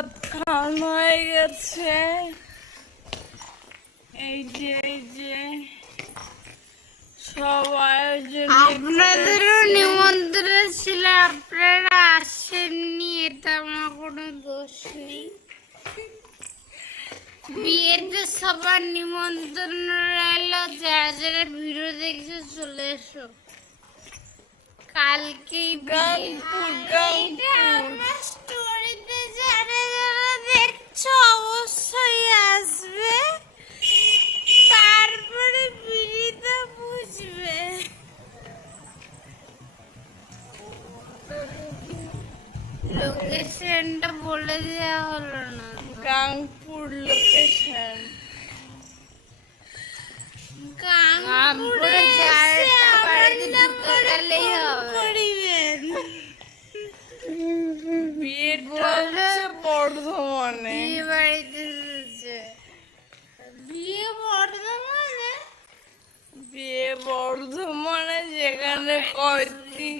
ভাত খাওয়ানো হয়ে গেছে। এই যে সব আয়োজন, আপনাদেরও নিমন্ত্রণ ছিল, আপনারা আসেননি, এটা আমার কোনো দোষ নেই। বিয়েতে সবার নিমন্ত্রণ রইলো, যারা যারা ভিডিও দেখছে চলে এসো। কালকেই আমার স্টোরিতে যারা যারা দেখছো অবশ্যই আসবে, তারপরে বিড়িতে বুঝবে। লোকেশনটা বলে দেওয়া হলো না। গাংপুর লোকেশন। গাংপুরে বিয়েটা হচ্ছে বর্ধমানে। বিয়ে বর্ধমানে, যেখানে কয়েকদিন